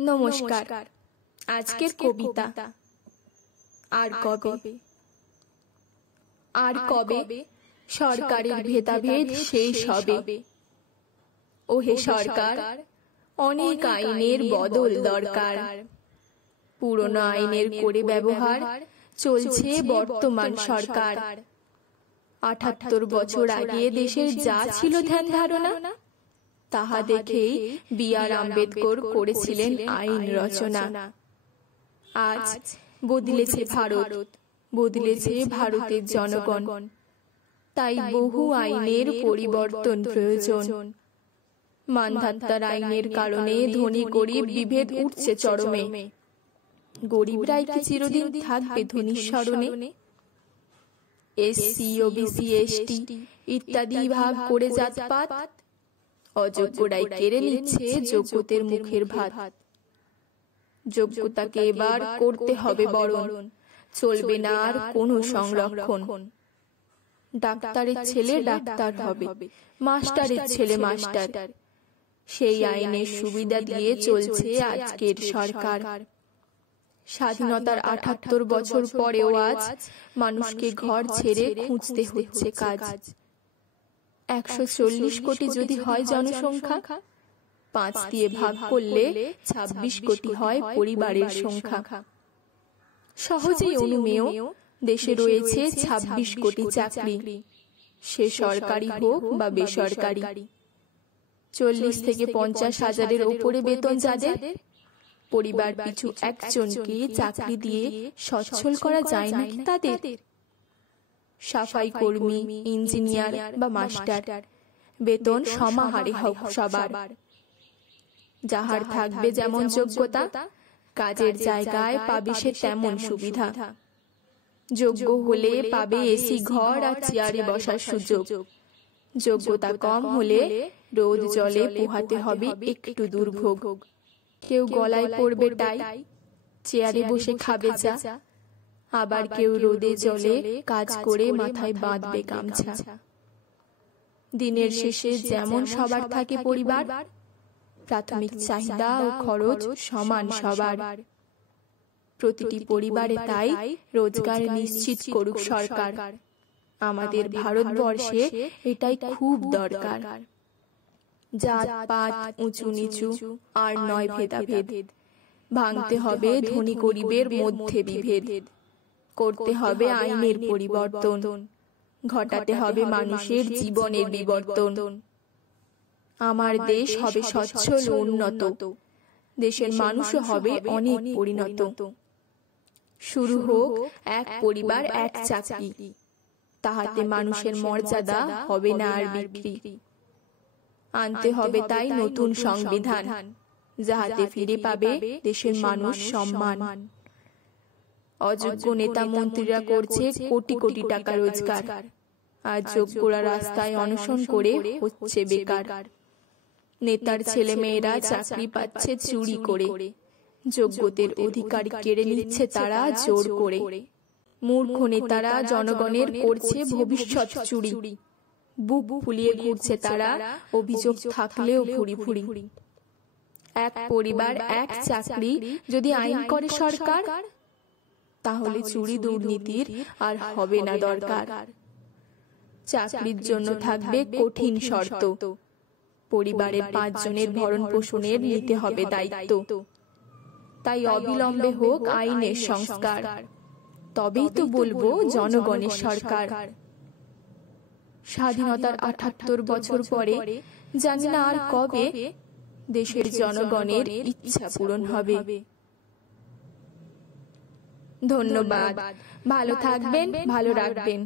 নমস্কার। আজকের কবিতা আর কবে। আর কবে সরকারের ভেদাভেদ শেষ হবে। ওহে সরকার, অনেক আইনের বদল দরকার। পুরনো আইনের করে ব্যবহার চলছে বর্তমান সরকার। ৭৮ বছর আগে দেশের যা ছিল ধ্যান ধারণা, তাহা দেখেই বি.আর. আম্বেদকর করেছিলেন আইন রচনা। আজ বদলেছে ভারত, বদলেছে ভারতের জনগণ। তাই বহু আইনের পরিবর্তন প্রয়োজন। মানধাত্তার আইনের কারণে ধনী গরিব বিভেদ উঠছে চরমে। গরিবরাই কি চিরদিন থাকবে ধনীর স্মরণে? এসসি, ওবিসি, এসটি ইত্যাদি ভাগ করে জাতপাত, অযোগ্যরাই কেড়ে নিচ্ছে যোগ্যদের মুখের ভাত। যোগ্যতাকে এবার করতে হবে বরণ, চলবে না আর কোনো সংরক্ষণ। ডাক্তারের ছেলে ডাক্তার হবে, মাস্টারের ছেলে মাস্টার। সেই আইনের সুবিধা দিয়ে চলছে আজকের সরকার। স্বাধীনতার ৭৮ বছর পরেও আজ মানুষকে ঘর ছেড়ে খুঁজতে হচ্ছে কাজ। ১৪০ কোটি যদি হয় জনসংখ্যা, ৫ দিয়ে ভাগ করলে ২৬ কোটি হয় পরিবারের সংখ্যা। সহজেই অনুমেয় দেশে রয়েছে ২৬ কোটি চাকরি, সে সরকারি হোক বা বেসরকারি। ৪০ থেকে ৫০ হাজারের ওপরে বেতন যাদের, পরিবার পিছু একজনকে চাকরি দিয়ে সচ্ছল করা যায় নাকি তাদের? সাফাই কর্মী, ইঞ্জিনিয়ার বা মাস্টার, বেতন সমাহারে হোক সবার। যাহার থাকবে যেমন যোগ্যতা, কাজের জায়গায় পাবে সে তেমন সুবিধা। যোগ্য হলে পাবে এসি ঘর আর চেয়ারে বসার সুযোগ। যোগ্যতা কম হলে রোদ জলে পোহাতে হবে একটু দুর্ভোগ। কেউ গলায় পড়বে টাই, চেয়ারে বসে খাবে চা, আবার কেউ রোদে জলে কাজ করে মাথায় বাঁধবে গামছা। দিনের শেষে যেমন সবার থাকে পরিবার, প্রাথমিক চাহিদা ও খরচ সমান সবার। প্রতিটি পরিবারে তাই রোজগার নিশ্চিত করুক সরকার। আমাদের ভারতবর্ষে এটাই খুব দরকার। জাত পাত, উঁচু নিচু আর নয় ভেদাভেদ। ভাঙতে হবে ধনী গরিবের মধ্যে বিভেদ। করতে হবে আইনের পরিবর্তন, ঘটাতে হবে মানুষের জীবনের বিবর্তন। আমার দেশ হবে সচ্ছল ও উন্নত, দেশের মানুষও হবে অনেক পরিণত। শুরু হোক এক পরিবার এক চাকরি, তাহাতে মানুষের মর্যাদা হবে না আর বিক্রি। আনতে হবে তাই নতুন সংবিধান, যাহাতে ফিরে পাবে দেশের মানুষ সম্মান। অযোগ্য নেতা মন্ত্রীরা করছে কোটি কোটি টাকা রোজগার, আর যোগ্যরা রাস্তায় অনশন করে হচ্ছে বেকার। নেতার ছেলে মেয়েরা চাকরি পাচ্ছে চুরি করে, যোগ্যদের অধিকার কেড়ে নিচ্ছে তারা জোর করে। মূর্খ নেতারা জনগণের করছে ভবিষ্যৎ চুরি, বুক ফুলিয়ে ঘুরছে তারা অভিযোগ থাকলেও ভুরি ভুরি। এক পরিবার এক চাকরি যদি আইন করে সরকার, তাহলে চুরি দুর্নীতির আর হবে না দরকার। চাকরির জন্য থাকবে কঠিন শর্ত, পরিবারের ৫ জনের ভরণ পোষণের নিতে হবে দায়িত্ব। তাই অবিলম্বে হোক আইনের সংস্কার, তবেই তো বলবো জনগণের সরকার। স্বাধীনতার ৭৮ বছর পরে জানি না আর কবে দেশের জনগণের ইচ্ছা পূরণ হবে। ধন্যবাদ। ভালো থাকবেন, ভালো রাখবেন।